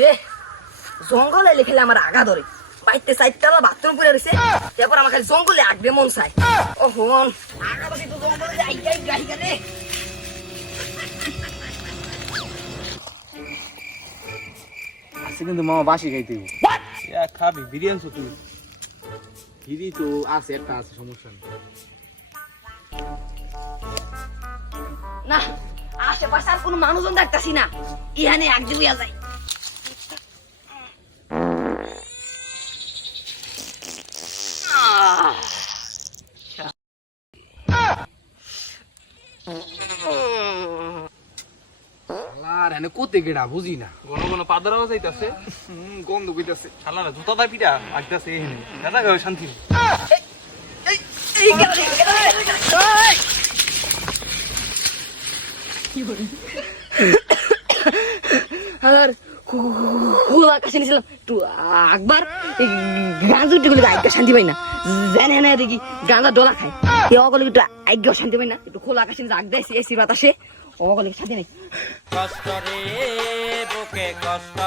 রে। জঙ্গলে লিখলে আমার আগা ধরে। বাইতে চাইতালা বাথরুম করে রয়েছে এরপর আমার খালি জঙ্গলে আগবে মন চাই ও হন। আগা ধরে তো জঙ্গলে যাই যাই কিন্তু মামা বাসি খাইতে খাবি বিরিয়ানি তুই হিরি তো আছে একটা আছে সমস্যা নেই। না আশেপাশে আর কোনো মানুষজন দেখতাছি না। ইহানে এক জুড়িয়া যায়। আর এনে কোতে গেড়া বুঝি না। ঘন ঘন পাদরাও যাইতাছে। হুম, গন্ধ কইতাছে। শালারা জুতা দা পিটা আগতাছে এখানে দাদা গাও শান্তি! আর খোলা কাছে নিয়েছিলাম। একটু একবার গান উঠে গেলে আজ্ঞা শান্তি পাই না। জানে না দেখি গাঁজা ডলা খায়। এ অগলে একটু আজ্ঞাও শান্তি পাই না। একটু খোলা আকাশে আগ দেয় এসি বাতাসে। অগলে শান্তি নাই। কষ্ট রে, বুকে কষ্ট।